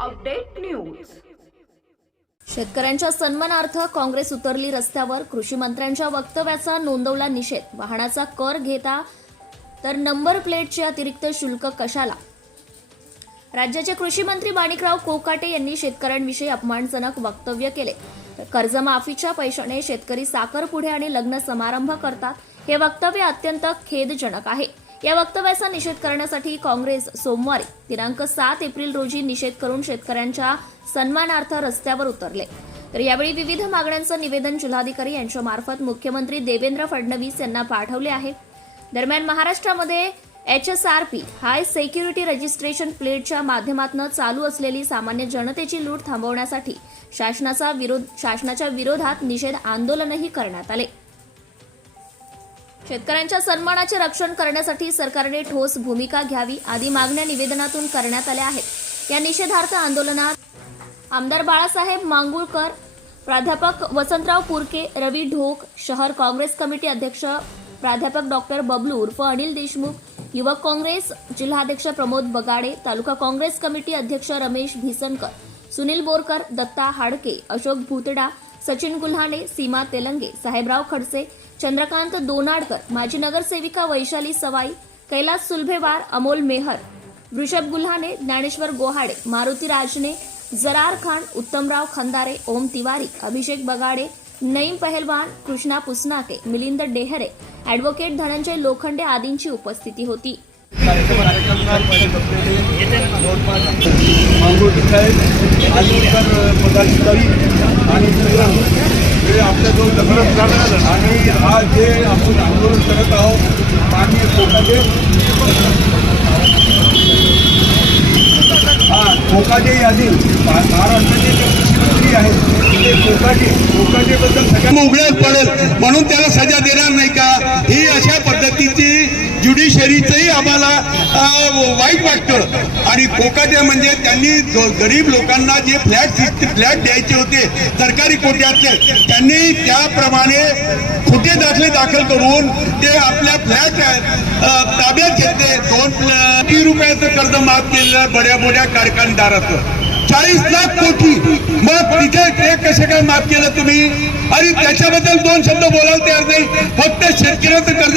Update news. शेतकऱ्यांच्या सन्मानार्थ काँग्रेस उतरली रस्त्यावर. कृषी मंत्र्यांच्या वक्तव्याचा नोंदवला निषेध. वाहनाचा कर घेता तर नंबर प्लेटचे अतिरिक्त शुल्क कशाला? राज्याचे कृषी मंत्री माणिकराव कोकाटे यांनी शेतकऱ्यांविषयी अपमानजनक वक्तव्य केले. कर्जमाफीच्या पैशाने शेतकरी साखर पुढे आणि लग्न समारंभ करतात. हे वक्तव्य अत्यंत खेदजनक आहे. या वक्तव्याचा निषेध करण्यासाठी काँग्रेस सोमवारी दिनांक सात एप्रिल रोजी निषेध करून शेतकऱ्यांच्या सन्मानार्थ रस्त्यावर उतरले. तर यावेळी विविध मागण्यांचं निवेदन जिल्हाधिकारी यांच्या मार्फत मुख्यमंत्री देवेंद्र फडणवीस यांना पाठवले आहे. दरम्यान महाराष्ट्रामध्ये H S R P high security registration प्लेटच्या माध्यमातून चालू असलेली सामान्य जनतेची लूट थांबवण्यासाठी शासनाचा विरोध शासनाच्या विरोधात निषेध आंदोलनही करण्यात आले. शेतकऱ्यांच्या सन्मानाचे रक्षण करण्यासाठी सरकारने ठोस भूमिका घ्यावी आदी मागण्या निवेदनातून करण्यात आल्या आहेत. या निषेधार्थ आंदोलनात आमदार बाळासाहेब मांगुळकर प्राध्यापक वसंतराव पुरके रवी ढोक शहर काँग्रेस कमिटी अध्यक्ष प्राध्यापक डॉक्टर बबलू उर्फ अनिल देशमुख युवक काँग्रेस जिल्हाध्यक्ष प्रमोद बगाडे तालुका काँग्रेस कमिटी अध्यक्ष रमेश भिसनकर सुनील बोरकर दत्ता हाडके अशोक भुतडा सचिन गुल्हाणे सीमा तेलंगे साहेबराव खडसे चंद्रकांत दोनाडकर माजी नगरसेविका वैशाली सवाई कैलास सुलभेवार अमोल मेहर वृषभ गुल्हाणे ज्ञानेश्वर गोहाडे मारुती राजने जरार खान उत्तमराव खंदारे ओम तिवारी अभिषेक बगाडे नईम पहलवान कृष्णा पुसनाके मिलिंद डेहरे अॅडव्होकेट धनंजय लोखंडे आदींची उपस्थिती होती. मांगोटी साहेब आंदोलकर पदाधिकारी आणि सगळं हे आपल्याजवळ लग्न झालं आणि आज जे आपण आंदोलन करत आहोत पाणी कोकाजे हा कोकाजे यादी महाराष्ट्राचे जे मुख्यमंत्री आहेत ते कोकाजे कोकाजेबद्दल सगळ्या उघड्यात पडेल. म्हणून त्याला सजा देणार नाही का? ही अशा पद्धतीची ज्युडिशरीचंही आम्हाला वाईट वाटतं. आणि फोकाटे म्हणजे त्यांनी गरीब लोकांना जे फ्लॅट फ्लॅट द्यायचे होते सरकारी कोट्यातले त्यांनी त्याप्रमाणे खोटे दाखले दाखल करून ते आपल्या फ्लॅट ताब्यात घेतले. दोन कोटी रुपयाचं कर्ज माफ केलेलं बड्या मोठ्या कारखानदाराचं. चाळीस लाख कोटी. मग तिथे ते कसे काय माफ केलं तुम्ही? आणि त्याच्याबद्दल दोन शब्द बोलायला तयार नाही. फक्त शेतकऱ्याचं कर्ज